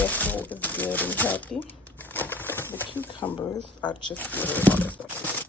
apple is good and healthy. The cucumbers are just good and all that stuff.